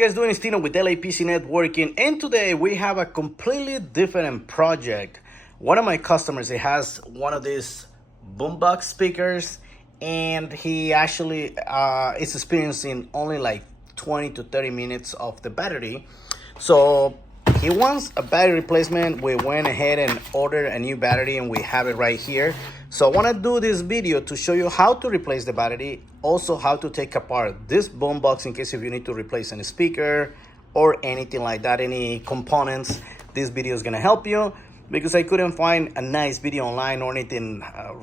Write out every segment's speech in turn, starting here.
you guys doing? It's Tino with LAPC Networking, and today we have a completely different project. One of my customers, he has one of these boombox speakers, and he actually is experiencing only like 20 to 30 minutes of the battery. So he wants a battery replacement. We went ahead and ordered a new battery, and we have it right here. So I want to do this video to show you how to replace the battery, also how to take apart this boombox in case if you need to replace any speaker or anything like that, any components. This video is going to help you because I couldn't find a nice video online or anything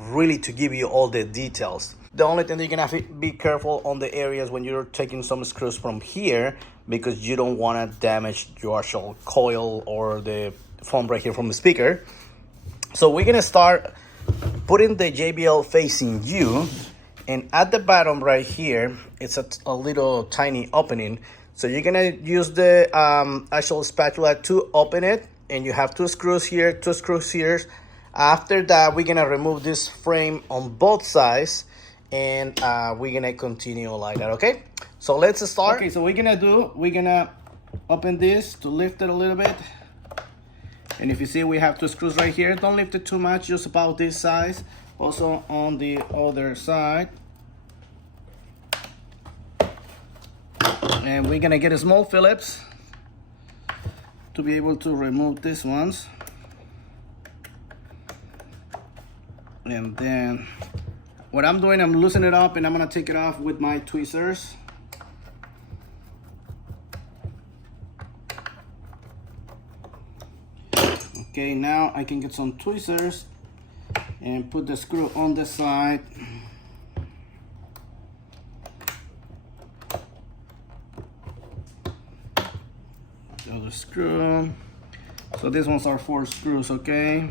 really to give you all the details. The only thing that you're going to have to be careful on the areas when you're taking some screws from here, because you don't want to damage your actual coil or the foam right here from the speaker. So we're going to start putting the JBL facing you, and at the bottom right here it's a little tiny opening. So you're gonna use the actual spatula to open it, and you have two screws here, two screws here. After that, we're gonna remove this frame on both sides, and we're gonna continue like that. Okay, so let's start. Okay, so we're gonna open this to lift it a little bit. And if you see, we have two screws right here. Don't lift it too much, just about this size. Also on the other side. And we're gonna get a small Phillips to be able to remove these ones. And then what I'm doing, I'm loosening it up, and I'm gonna take it off with my tweezers. Okay, now I can get some tweezers and put the screw on the side. The other screw. So these ones are 4 screws, okay?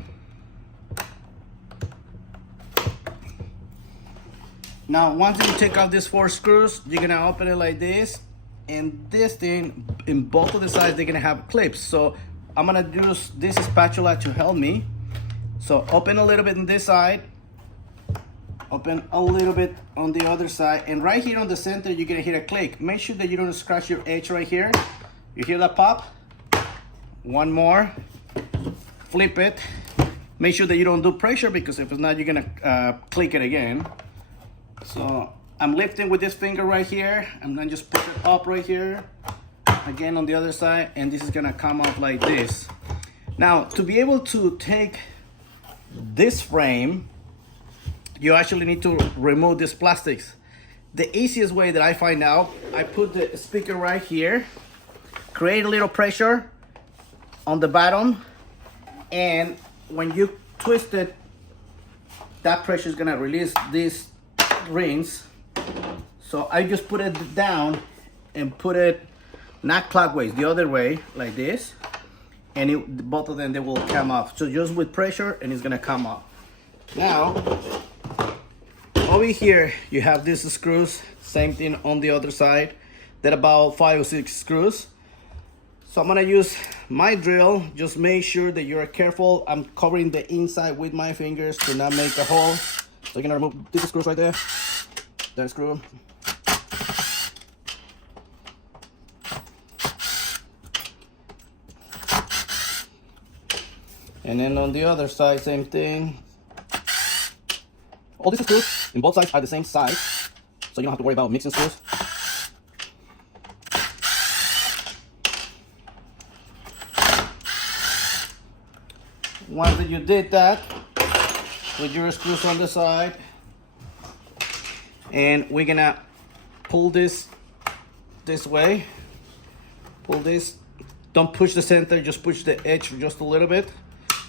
Now, once you take out these 4 screws, you're gonna open it like this, and this thing, in both of the sides, they're gonna have clips. So I'm gonna use this spatula to help me. So open a little bit on this side, open a little bit on the other side, and right here on the center, you're gonna hear a click. Make sure that you don't scratch your edge right here. You hear that pop? One more, flip it. Make sure that you don't do pressure, because if it's not, you're gonna click it again. So I'm lifting with this finger right here, and then just put it up right here. Again on the other side, and this is gonna come up like this. Now, to be able to take this frame, you actually need to remove these plastics. The easiest way that I find out, I put the speaker right here, create a little pressure on the bottom, and when you twist it, that pressure is gonna release these rings. So I just put it down and put it not clockwise, the other way, like this, and both of them, they will come off. So just with pressure, and it's gonna come off. Now, over here, you have these screws, same thing on the other side. They're about 5 or 6 screws. So I'm gonna use my drill. Just make sure that you're careful. I'm covering the inside with my fingers to not make a hole. So you're gonna remove these screws right there. That screw. And then on the other side, same thing. All these screws in both sides are the same size, so you don't have to worry about mixing screws. Once that you did that, with your screws on the side, and we're gonna pull this way. Pull this. Don't push the center, just push the edge just a little bit.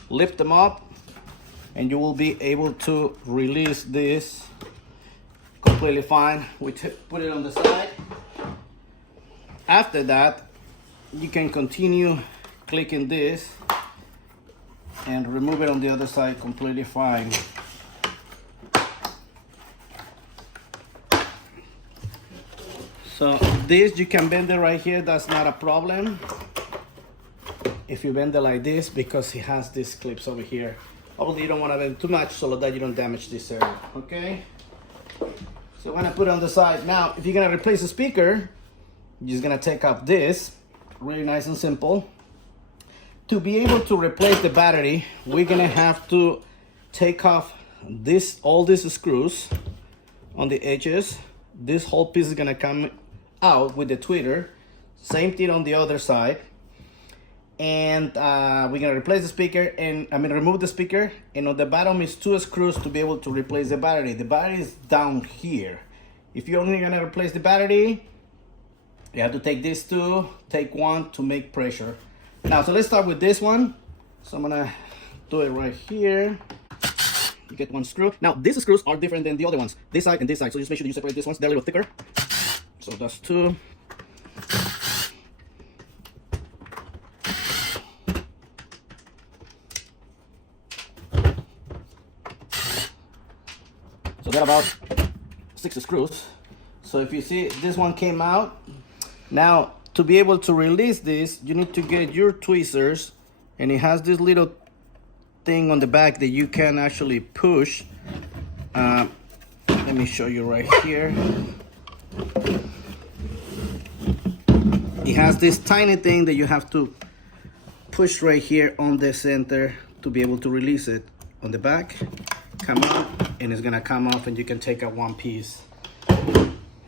Lift them up, and you will be able to release this completely fine. We put it on the side. After that, you can continue clicking this and remove it on the other side completely fine. So this, you can bend it right here, that's not a problem. If you bend it like this, because it has these clips over here. Obviously you don't want to bend too much so that you don't damage this area, okay? So when I put it on the side, now if you're gonna replace the speaker, You're just gonna take off this, really nice and simple. To be able to replace the battery, we're gonna have to take off all these screws on the edges. This whole piece is gonna come out with the tweeter. Same thing on the other side. And we're gonna replace the speaker, and remove the speaker, and on the bottom is 2 screws to be able to replace the battery. The battery is down here. If you're only gonna replace the battery, you have to take these 2, take 1 to make pressure. Now, so let's start with this one. So I'm gonna do it right here. You get 1 screw. Now, these screws are different than the other ones, this side and this side. So just make sure you separate these ones, they're a little thicker. So that's 2. So they're about 6 screws. So if you see, this one came out. Now, to be able to release this, you need to get your tweezers, and it has this little thing on the back that you can actually push. Let me show you right here. It has this tiny thing that you have to push right here on the center to be able to release it. On the back, come out, and it's gonna come off, and you can take out 1 piece.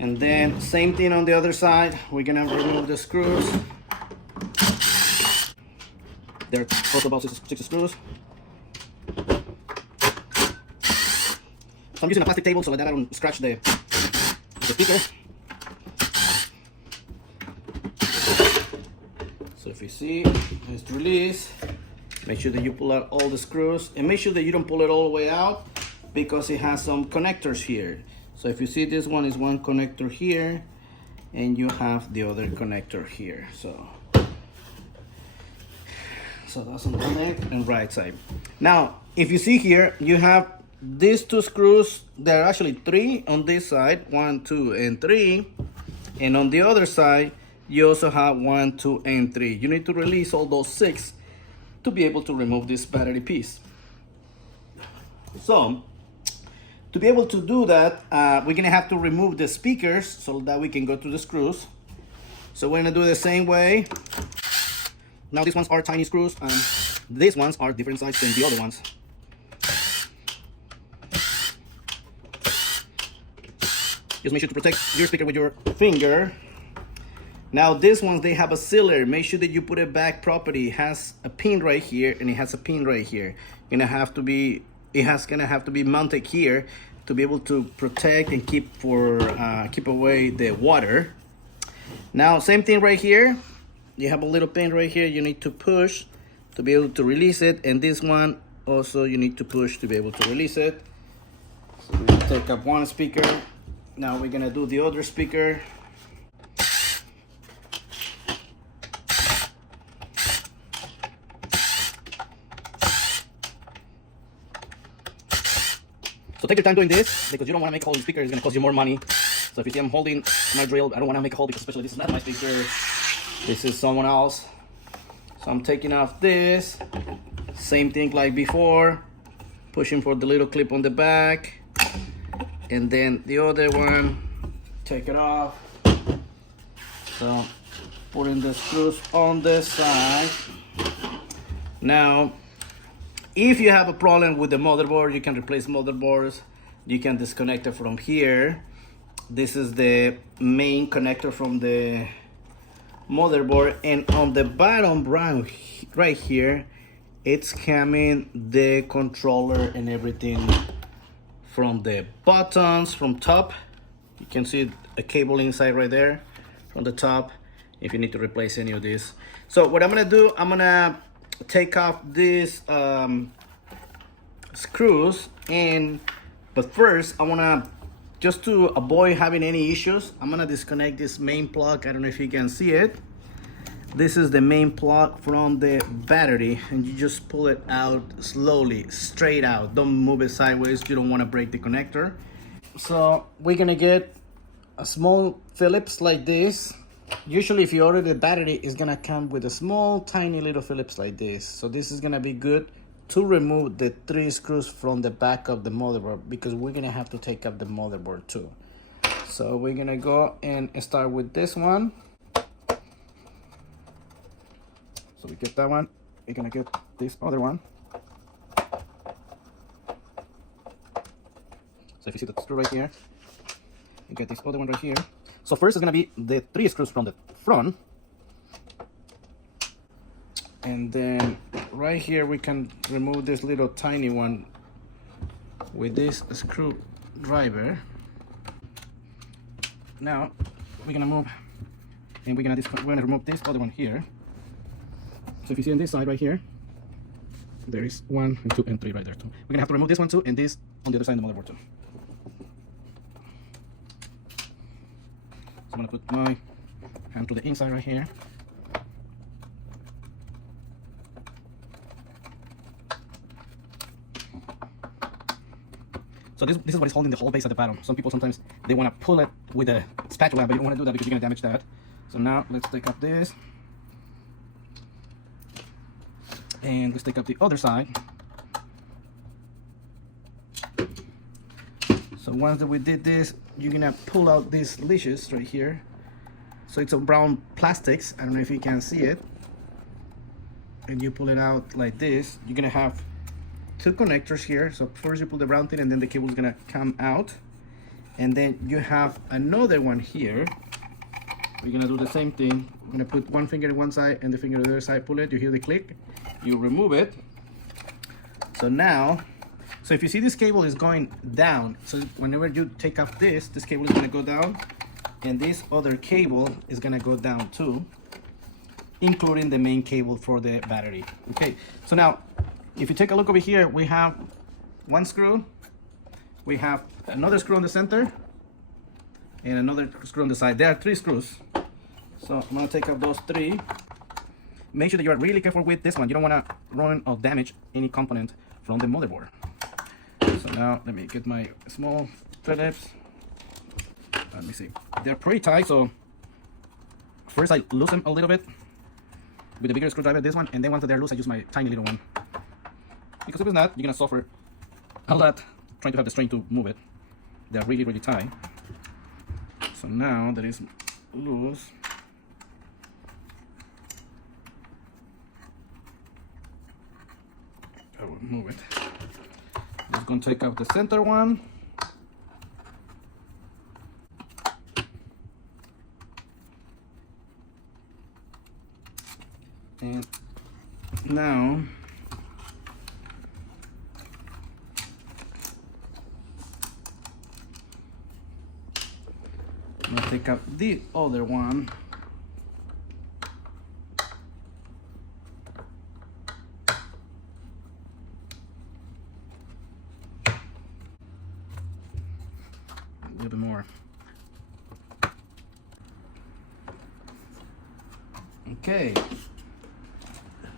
And then same thing on the other side. We're gonna remove the screws. They're also about 6 screws. So I'm using a plastic table so that I don't scratch the speaker. So if you see, it's released. Make sure that you pull out all the screws, and make sure that you don't pull it all the way out, because it has some connectors here. So if you see, this one is 1 connector here, and you have the other connector here. So that's on the left and right side. Now, if you see here, you have these 2 screws. There are actually 3 on this side, 1, 2, and 3. And on the other side, you also have 1, 2, and 3. You need to release all those 6 to be able to remove this battery piece. So, to be able to do that, we're gonna have to remove the speakers so that we can go through the screws. So we're gonna do it the same way. Now these ones are tiny screws, and these ones are different size than the other ones. Just make sure to protect your speaker with your finger. Now these ones, they have a sealer. Make sure that you put it back properly. It has a pin right here, and it has a pin right here. It's gonna have to be mounted here to be able to protect and keep away the water. Now same thing right here. You have a little pin right here. You need to push to be able to release it, and this one also you need to push to be able to release it. So we take up 1 speaker. Now we're gonna do the other speaker. So take your time doing this, because you don't want to make a hole in the speaker. It's going to cost you more money. So if you see I'm holding my drill, I don't want to make a hole, because especially this is not my speaker. This is someone else. So I'm taking off this. Same thing like before. Pushing for the little clip on the back. And then the other one, take it off. So putting the screws on this side. Now, if you have a problem with the motherboard, you can replace motherboards. You can disconnect it from here. This is the main connector from the motherboard, and on the bottom right here, it's coming the controller and everything from the buttons from top. You can see a cable inside right there from the top if you need to replace any of this. So what I'm gonna do, I'm gonna take off these screws, but first I wanna, just to avoid having any issues, I'm gonna disconnect this main plug. I don't know if you can see it. This is the main plug from the battery, and you just pull it out slowly, straight out. Don't move it sideways. You don't want to break the connector. So we're gonna get a small Phillips like this. Usually if you order the battery, it's gonna come with a small tiny little Phillips like this. So this is gonna be good to remove the 3 screws from the back of the motherboard, because we're gonna have to take up the motherboard too. So we're gonna go and start with this one. So we get that one. We're gonna get this other one. So if you see the screw right here, you get this other one right here. So first is gonna be the 3 screws from the front. And then right here we can remove this little tiny one with this screwdriver. Now we're gonna move, and we're gonna remove this other one here. So if you see on this side right here, there is 1 and 2 and 3 right there too. We're gonna have to remove this one too, and this on the other side of the motherboard too. So I'm gonna put my hand to the inside right here. So this is what is holding the whole base at the bottom. Some people sometimes they want to pull it with a spatula, but you don't want to do that because you're going to damage that. So now let's take up this. And let's take up the other side. So once that we did this, you're going to pull out these leashes right here. So it's a brown plastics. I don't know if you can see it. And you pull it out like this. You're going to have 2 connectors here. So first you pull the brown thing, and then the cable is gonna come out, and then you have another one here. We're gonna do the same thing. I'm gonna put one finger on one side and the finger on the other side. Pull it. You hear the click. You remove it. So now, so if you see this cable is going down, so whenever you take off this cable is gonna go down, and this other cable is gonna go down too, including the main cable for the battery. Okay. So now, if you take a look over here, we have 1 screw, we have another screw on the center, and another screw on the side. There are 3 screws. So I'm gonna take out those 3. Make sure that you are really careful with this one. You don't wanna ruin or damage any component from the motherboard. So now let me get my small Phillips. Let me see. They're pretty tight, so first I loosen them a little bit with the bigger screwdriver, this one, and then once they're loose, I use my tiny little one. Because if it's not, you're gonna suffer a lot trying to have the strength to move it. They're really, really tight. So now that is loose, I will move it. Just gonna take out the center one. And now I'm gonna take out the other one. A little bit more. Okay.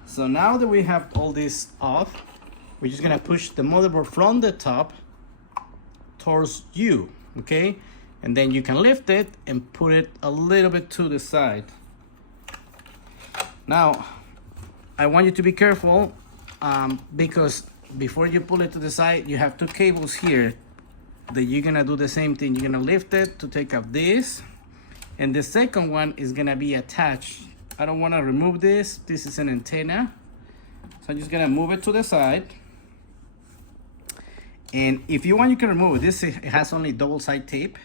So now that we have all this off, we're just gonna push the motherboard from the top towards you, okay? And then you can lift it and put it a little bit to the side. Now, I want you to be careful because before you pull it to the side, you have 2 cables here that you're gonna do the same thing. You're gonna lift it to take up this, and the second one is gonna be attached. I don't wanna remove this. This is an antenna. So I'm just gonna move it to the side. And if you want, you can remove it. This, it has only double-side tape.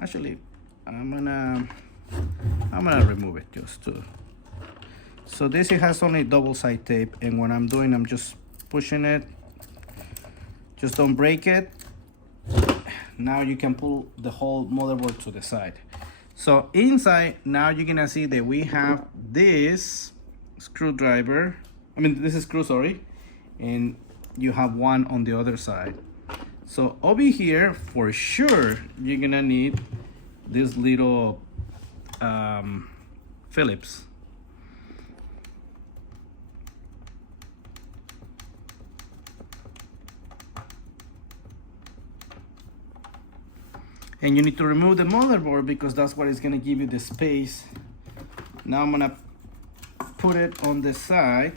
Actually, I'm gonna remove it just to. So this, it has only double-side tape, and what I'm doing, I'm just pushing it. Just don't break it. Now you can pull the whole motherboard to the side. So inside, now you're gonna see that we have this screwdriver. This is screw, sorry, and you have one on the other side. So over here, for sure, you're gonna need this little Phillips. And you need to remove the motherboard because that's what is gonna give you the space. Now I'm gonna put it on the side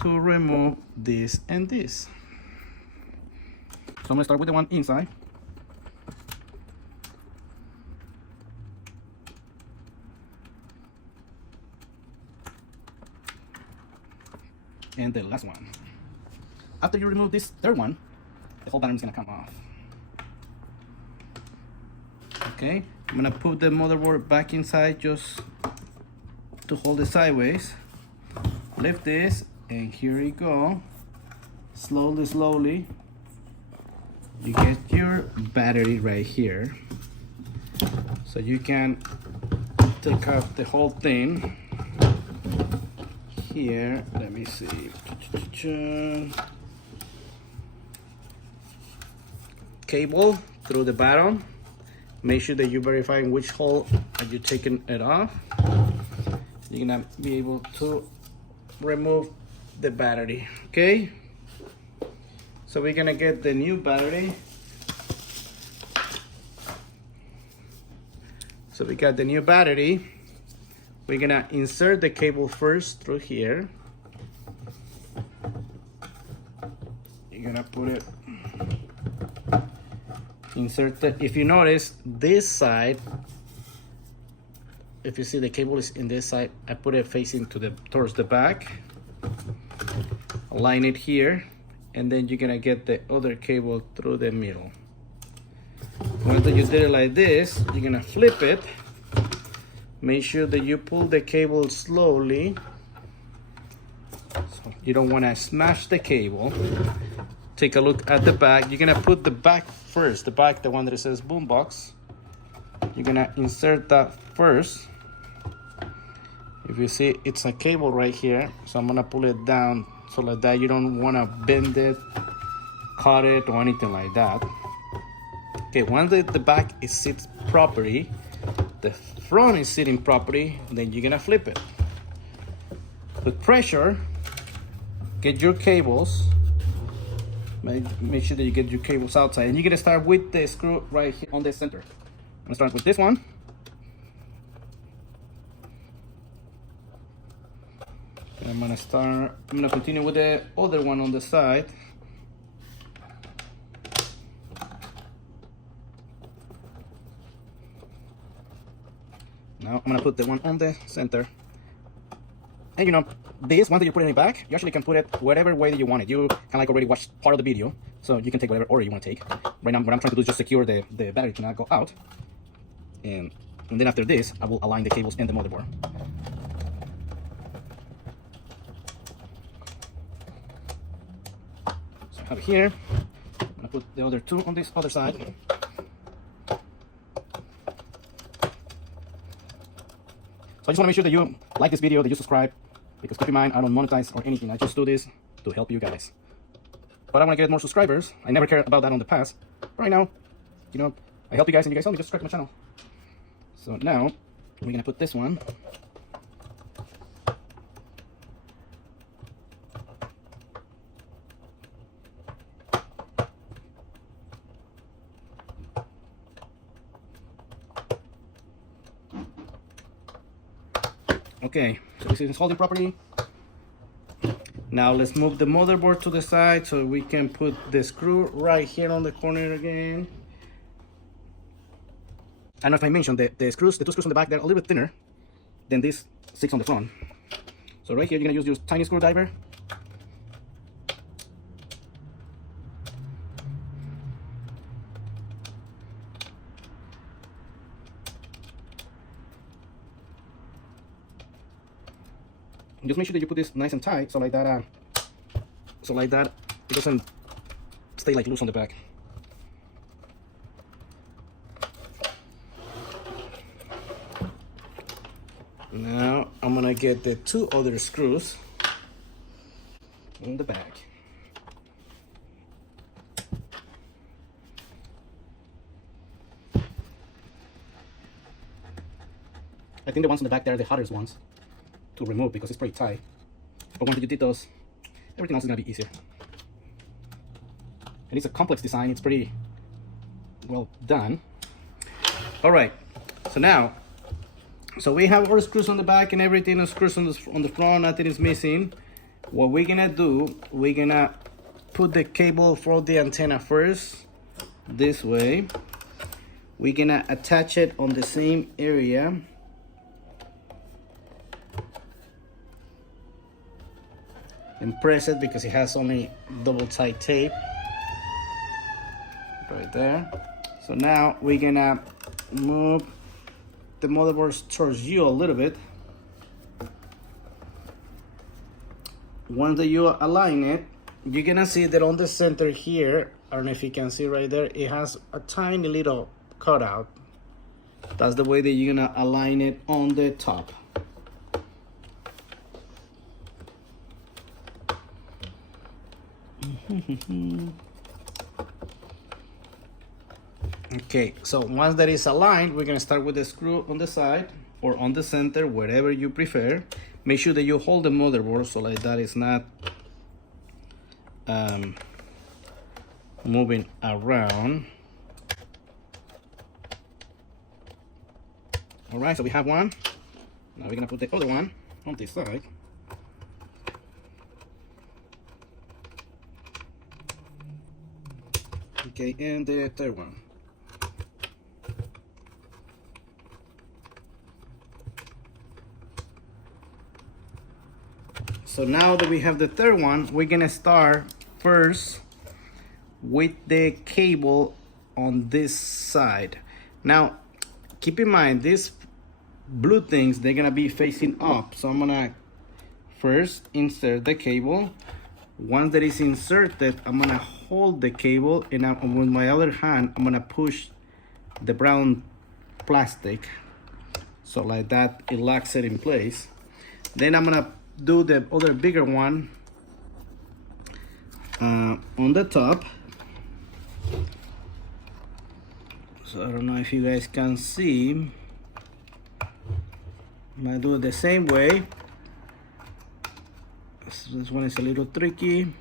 to remove this and this. So I'm gonna start with the one inside. And the last one. After you remove this third one, the whole battery is gonna come off. Okay, I'm gonna put the motherboard back inside just to hold it sideways. Lift this, and here we go. Slowly, slowly, you get your battery right here. So you can take out the whole thing. Here, let me see. Cable through the bottom. Make sure that you verify which hole are you taking it off. You're gonna be able to remove the battery, okay? So we're gonna get the new battery. So we got the new battery. We're gonna insert the cable first through here. You're gonna put it, insert it. If you notice this side, if you see the cable is in this side, I put it facing towards the back. Align it here, and then you're gonna get the other cable through the middle. Once you did it like this, you're gonna flip it. Make sure that you pull the cable slowly. So you don't wanna smash the cable. Take a look at the back. You're gonna put the back first, the back, the one that says Boombox. You're gonna insert that first. If you see, it's a cable right here, so I'm gonna pull it down so like that. You don't wanna bend it, cut it, or anything like that. Okay, once the back is sits properly, the front is sitting properly, then you're gonna flip it. With pressure, get your cables. Make sure that you get your cables outside, and you're gonna start with the screw right here on the center. I'm gonna start with this one. I'm gonna continue with the other one on the side. Now I'm gonna put the one on the center. And you know, this, once you put it in the back, you actually can put it whatever way that you want it. You can like already watch part of the video, so you can take whatever order you want to take. Right now, what I'm trying to do is just secure the battery to not go out. And then after this, I will align the cables and the motherboard. So I have it here. I'm gonna put the other two on this other side. So I just want to make sure that you like this video, that you subscribe, because keep in mind, I don't monetize or anything. I just do this to help you guys. But I want to get more subscribers. I never cared about that on the past. But right now, you know, I help you guys and you guys help me, just subscribe to my channel. So now, we're going to put this one. Okay, so this is holding properly. Now let's move the motherboard to the side so we can put the screw right here on the corner again. I don't know if I mentioned that the two screws on the back, they're a little bit thinner than these 6 on the front. So right here, you're gonna use your tiny screwdriver. Just make sure that you put this nice and tight, so like that it doesn't stay like loose on the back. Now I'm gonna get the 2 other screws in the back. I think the ones in the back there are the hardest ones to remove because it's pretty tight. But once you did those, everything else is gonna be easier. And it's a complex design, it's pretty well done. All right, so we have all the screws on the back and everything, and screws on the front, nothing is missing. What we're gonna do, we're gonna put the cable for the antenna first, this way. We're gonna attach it on the same area. and press it because it has only double side tape right there. So now we're gonna move the motherboard towards you a little bit. Once that you align it, you're gonna see that on the center here, I don't know if you can see right there, it has a tiny little cutout. That's the way that you're gonna align it on the top. Okay, so once that is aligned, we're gonna start with the screw on the side or on the center, wherever you prefer. Make sure that you hold the motherboard so like that is not moving around. All right, so we have one. Now we're gonna put the other one on this side. Okay, and the third one. So now that we have the third one, we're gonna start first with the cable on this side. Now, keep in mind, these blue things, they're gonna be facing up. So I'm gonna first insert the cable. Once that is inserted, I'm gonna hold the cable, and with my other hand, I'm gonna push the brown plastic. So like that, it locks it in place. Then I'm gonna do the other bigger one on the top. So I don't know if you guys can see. I'm gonna do it the same way. This one is a little tricky,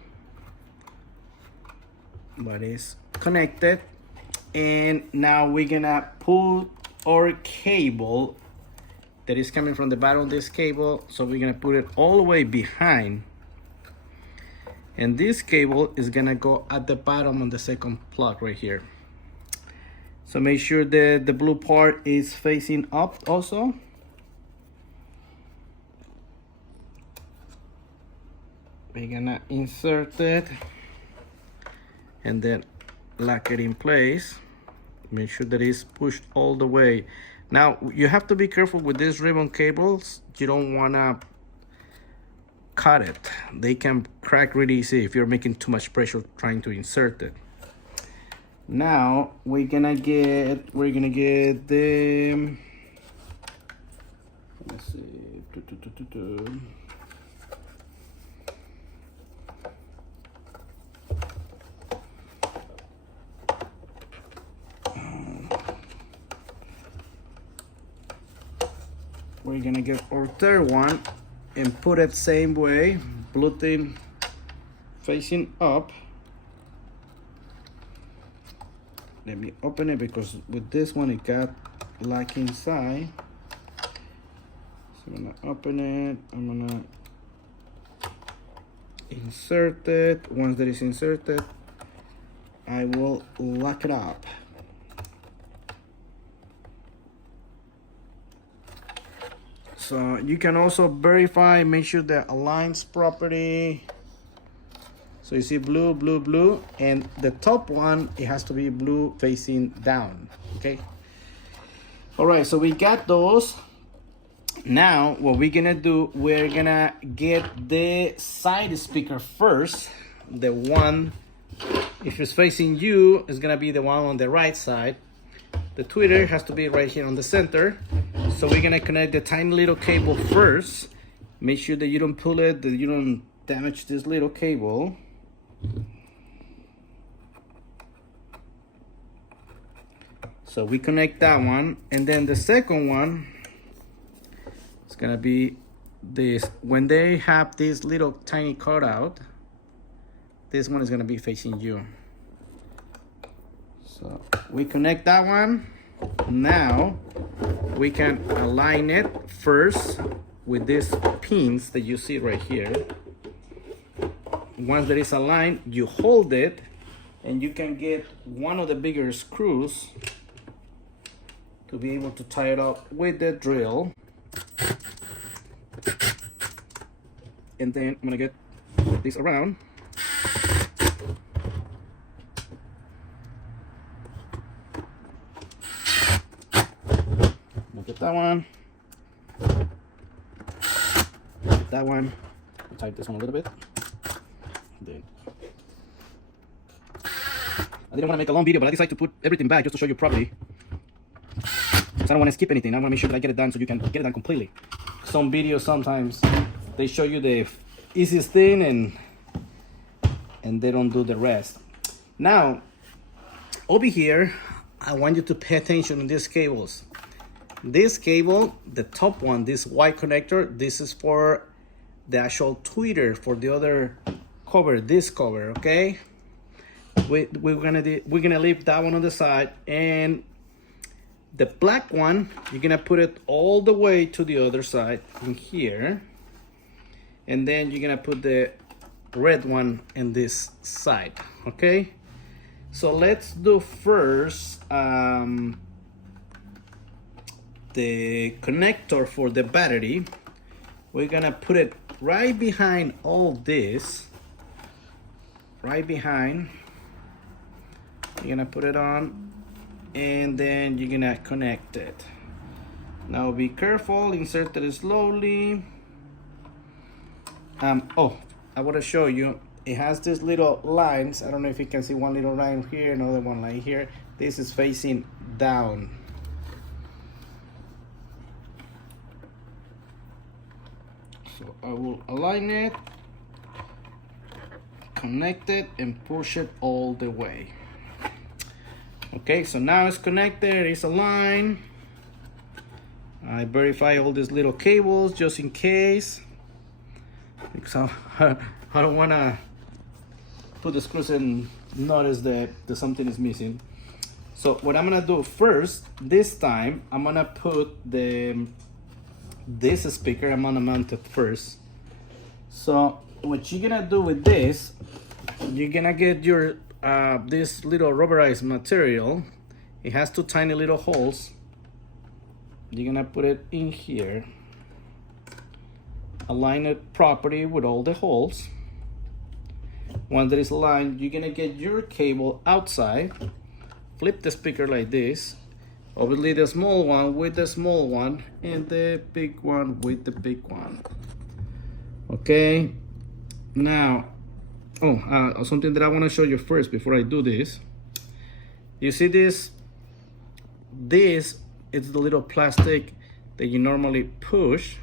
but it's connected. And now we're gonna pull our cable that is coming from the bottom of this cable. So we're gonna put it all the way behind. And this cable is gonna go at the bottom on the second plug right here. So make sure that the blue part is facing up also. We're gonna insert it and then lock it in place. Make sure that it's pushed all the way. Now you have to be careful with these ribbon cables. You don't wanna cut it. They can crack really easy if you're making too much pressure trying to insert it. Now we're gonna get the, let's see, we're gonna get our third one and put it same way, blue thing facing up. Let me open it because with this one it got locked inside. So I'm gonna open it, I'm gonna insert it. Once that is inserted, I will lock it up. So you can also verify, make sure that aligns properly. So you see blue, blue, blue, and the top one, it has to be blue facing down, okay? All right, so we got those. Now, what we're gonna do, we're gonna get the side speaker first. The one, if it's facing you, is gonna be the one on the right side. The tweeter has to be right here on the center. So we're gonna connect the tiny little cable first. Make sure that you don't pull it, that you don't damage this little cable. So we connect that one, and then the second one is gonna be this. When they have this little tiny cutout, this one is gonna be facing you. So we connect that one. Now we can align it first with these pins that you see right here. Once that is aligned, you hold it, and you can get one of the bigger screws to be able to tie it up with the drill. And then I'm gonna get flip this around. We'll get that one. Get that one. I'll tighten this one a little bit. Then I didn't want to make a long video, but I decided to put everything back just to show you properly. Because I don't want to skip anything. I want to make sure that I get it done so you can get it done completely. Some videos sometimes they show you the easiest thing and they don't do the rest. Now, over here, I want you to pay attention to these cables. This cable, the top one, this white connector, this is for the actual tweeter for the other cover, this cover, okay? We're gonna leave that one on the side, and the black one, you're gonna put it all the way to the other side in here, and then you're gonna put the red one in this side, okay? So let's do first the connector for the battery. We're gonna put it right behind all this, right behind. You're gonna put it on, and then you're gonna connect it. Now be careful, insert it slowly. Oh, I want to show you, it has these little lines. I don't know if you can see one little line here, another one line here. This is facing down. So I will align it, connect it, and push it all the way. Okay, so now it's connected, it's aligned. I verify all these little cables just in case, because I don't want to put the screws and notice that something is missing. So what I'm gonna do first, this time, I'm gonna put this speaker, I'm gonna mount it first. So what you're gonna do with this, you're gonna get your this little rubberized material. It has two tiny little holes. You're gonna put it in here, align it properly with all the holes. Once that is aligned, you're gonna get your cable outside, flip the speaker like this, obviously the small one with the small one, and the big one with the big one. Okay, now something that I want to show you first before I do this. You see this is the little plastic that you normally push.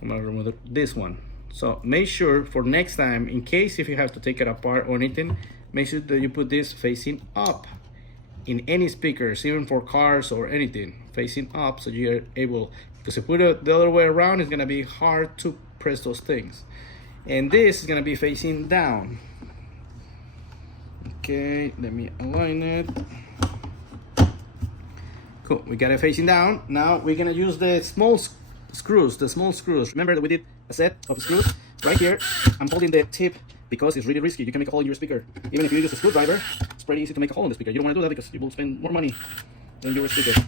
I'm gonna remove this one. So make sure for next time, in case if you have to take it apart or anything, make sure that you put this facing up in any speakers, even for cars or anything, facing up, so you're able, because if you put it the other way around, it's gonna be hard to press those things. And this is gonna be facing down. Okay, let me align it. Cool, we got it facing down. Now we're gonna use the small screws, Remember that we did a set of screws right here. I'm holding the tip because it's really risky. You can make a hole in your speaker. Even if you use a screwdriver, it's pretty easy to make a hole in the speaker. You don't want to do that because you will spend more money in your speaker.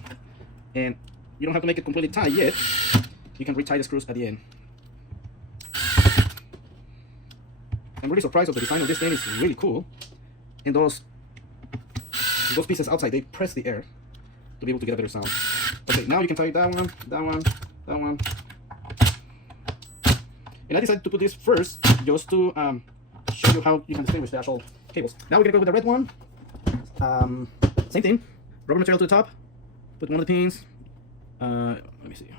And you don't have to make it completely tight yet. You can retie the screws at the end. I'm really surprised of the design of this thing. It's really cool. And those pieces outside, they press the air to be able to get a better sound. Okay, now you can tie that one, that one, that one. And I decided to put this first just to show you how you can distinguish the actual cables. Now we're gonna go with the red one. Same thing, rubber material to the top. Put one of the pins. Let me see.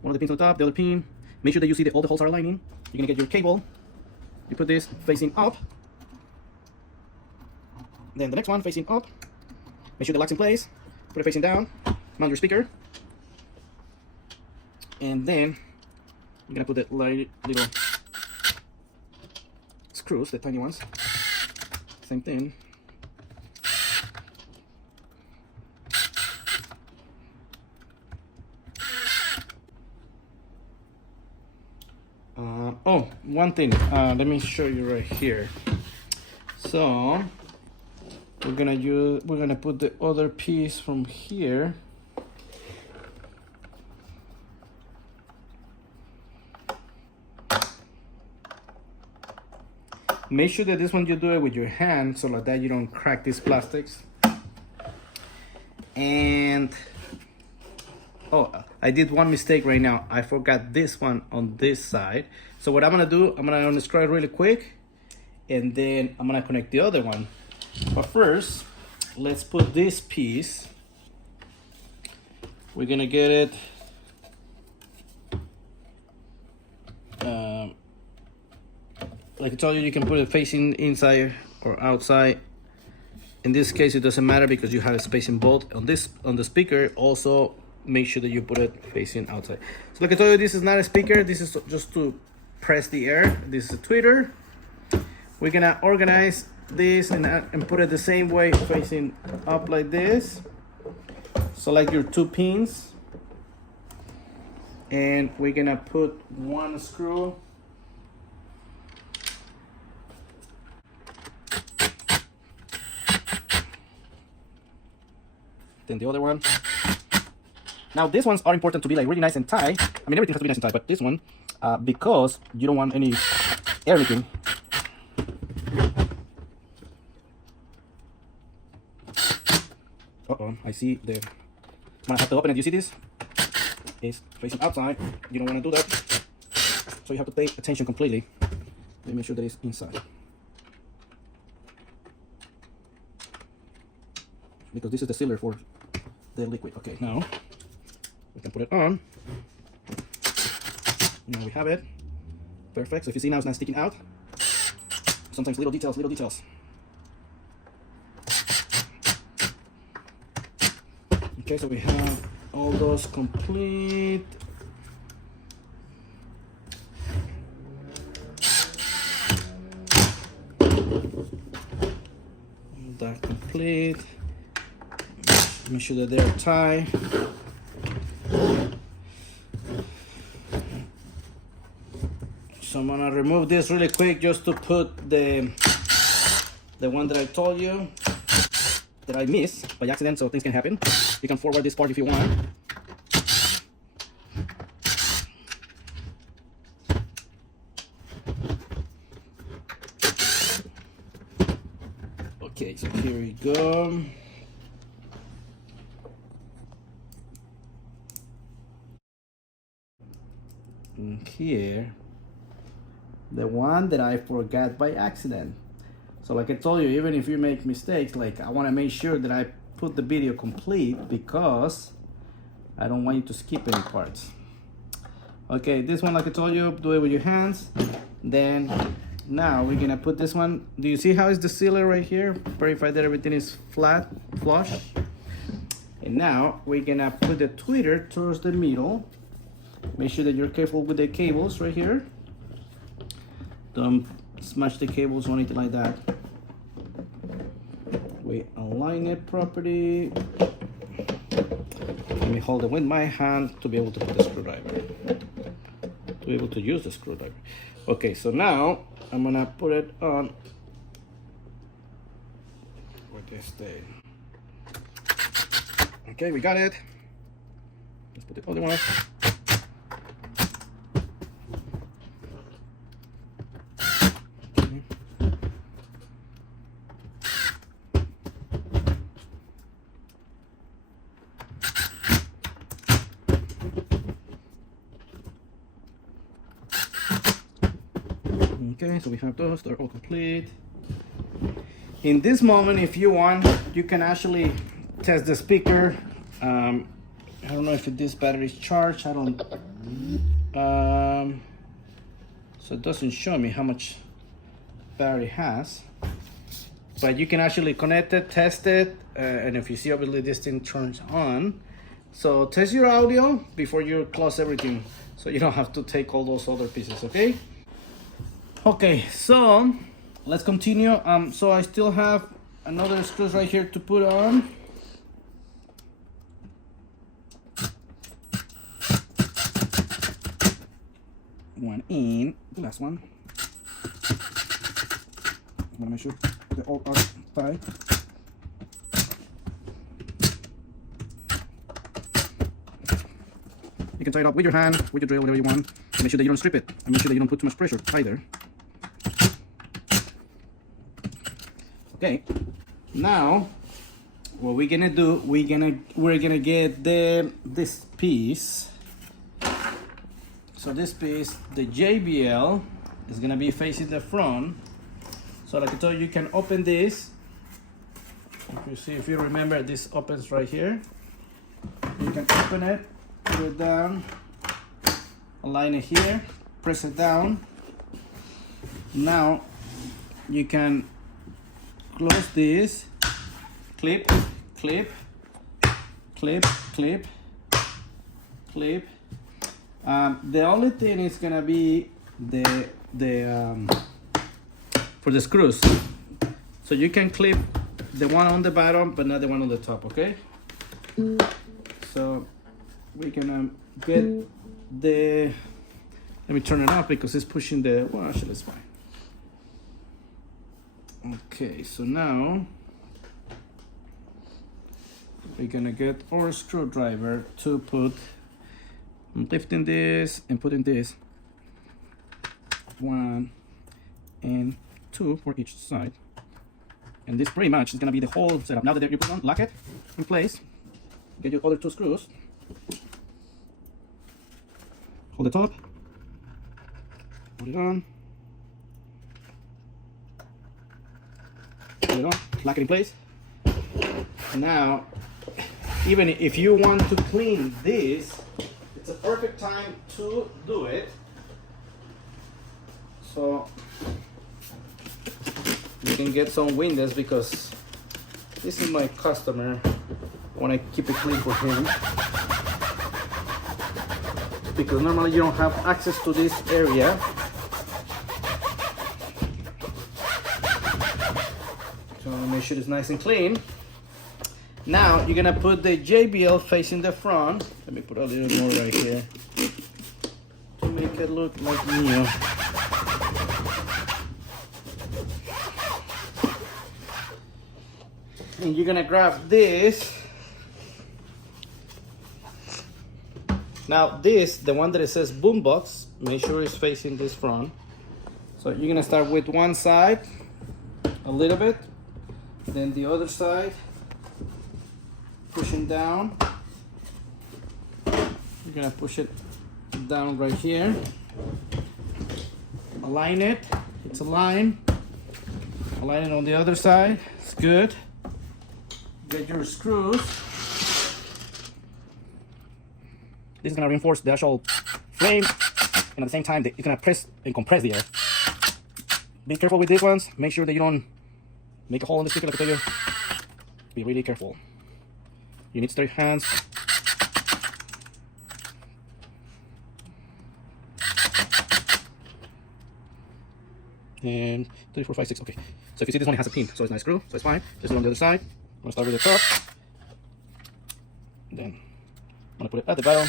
One of the pins on the top, the other pin. Make sure that you see that all the holes are aligning. You're gonna get your cable. You put this facing up. Then the next one facing up. Make sure the lock's in place. Put it facing down. Mount your speaker. And then you're gonna put the little screws, the tiny ones. Same thing. Oh, one thing. Let me show you right here. So we're gonna put the other piece from here. Make sure that this one you do it with your hand so like that you don't crack these plastics. And oh, I did one mistake right now. I forgot this one on this side. So what I'm gonna do, I'm gonna unscrew it really quick, and then I'm gonna connect the other one. But first, let's put this piece. We're gonna get it like I told you, you can put it facing inside or outside. In this case, it doesn't matter because you have a space in both. On the speaker, also make sure that you put it facing outside. So like I told you, this is not a speaker. This is just to press the air. This is a tweeter. We're gonna organize this and put it the same way, facing up like this. Select your 2 pins, and we're gonna put one screw. Then the other one. Now these ones are important to be like really nice and tight. I mean, everything has to be nice and tight, but this one, because you don't want any air leaking. Uh-oh, I see the, I'm gonna have to open it. You see this? It's facing outside. You don't wanna do that. So you have to pay attention completely. Let me make sure that it's inside. Because this is the sealer for the liquid. Okay, now we can put it on. Now we have it. Perfect. So if you see now, it's not sticking out. Sometimes little details. Okay, so we have all those complete. All that complete. Make sure that they're tight. So I'm gonna remove this really quick just to put the one that I told you that I missed by accident, so things can happen. You can forward this part if you want. Okay, so here we go. And here, the one that I forgot by accident. So like I told you, even if you make mistakes, like I want to make sure that I put the video complete because I don't want you to skip any parts. Okay, this one, like I told you, do it with your hands. Then now we're gonna put this one. Do you see how is the sealer right here? Verify that everything is flat, flush. And now we're gonna put the tweeter towards the middle. Make sure that you're careful with the cables right here. Don't smash the cables or anything like that. We align it properly. Let me hold it with my hand to be able to put the screwdriver. To be able to use the screwdriver. Okay, so now I'm gonna put it on where they stay. Okay, we got it. Let's put the other one. Okay, so we have those, they're all complete. In this moment, if you want, you can actually test the speaker. I don't know if this battery is charged. I don't. So it doesn't show me how much battery it has. But you can actually connect it, test it, and if you see, obviously this thing turns on. So test your audio before you close everything, so you don't have to take all those other pieces, okay? Okay, so let's continue. So I still have another screws right here to put on. One in, the last one. I want to make sure they all are tight. You can tie it up with your hand, with your drill, whatever you want. Make sure that you don't strip it, and make sure that you don't put too much pressure either. Okay, now what we're gonna do, we're gonna get this piece. So this piece, the JBL, is gonna be facing the front. So like I told you, you can open this. If you remember, this opens right here. You can open it, put it down, align it here, press it down. Now you can close this, clip, clip, clip, clip, clip. The only thing is gonna be for the screws. So you can clip the one on the bottom, but not the one on the top, okay? So we're gonna get the, let me turn it off because it's pushing the, well, actually it's fine. Okay, so now we're gonna get our screwdriver to put, I'm lifting this and putting this, 1 and 2 for each side. And this pretty much is gonna be the whole setup. Now that you put on, lock it in place, get your other 2 screws, hold the top, put it on, put it on, lock it in place. Now, even if you want to clean this, it's a perfect time to do it. So you can get some windows, because this is my customer. I want to keep it clean for him, because normally you don't have access to this area. So make sure it's nice and clean. Now you're gonna put the JBL facing the front. Let me put a little more right here to make it look like new. And you're gonna grab this. Now this, the one that it says Boombox, make sure it's facing this front. So you're gonna start with one side, a little bit, then the other side, pushing down. You're gonna push it down right here. Align it, it's aligned. Align it on the other side, it's good. Get your screws. This is gonna reinforce the actual frame, and at the same time, it's gonna press and compress the air. Be careful with these ones. Make sure that you don't make a hole in the sticker, like I tell you. Be really careful. You need straight hands. And 3, 4, 5, 6. Okay. So if you see this one, it has a pin, so it's not a screw, so it's fine. Just do it on the other side. I'm gonna start with the top. Then I'm gonna put it at the bottom.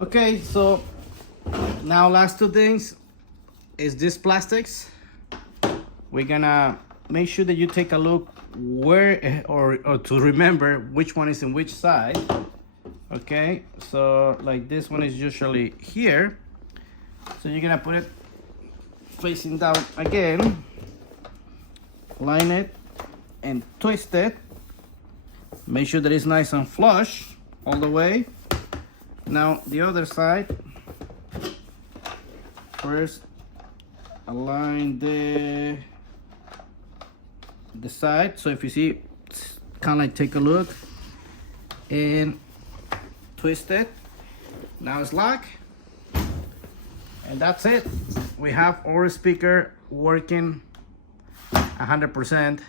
Okay, so now last 2 things is this plastics. We're gonna make sure that you take a look where, or to remember which one is in which side. Okay, so like this one is usually here, so you're gonna put it facing down again, line it and twist it. Make sure that it's nice and flush all the way. Now the other side, first align the side. So if you see, kind of like take a look and twist it. Now it's locked, and that's it. We have our speaker working 100%.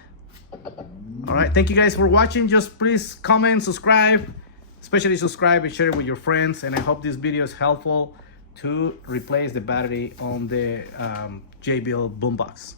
All right, thank you guys for watching. Just please comment, subscribe, especially subscribe and share it with your friends. And I hope this video is helpful to replace the battery on the Jbl Boombox.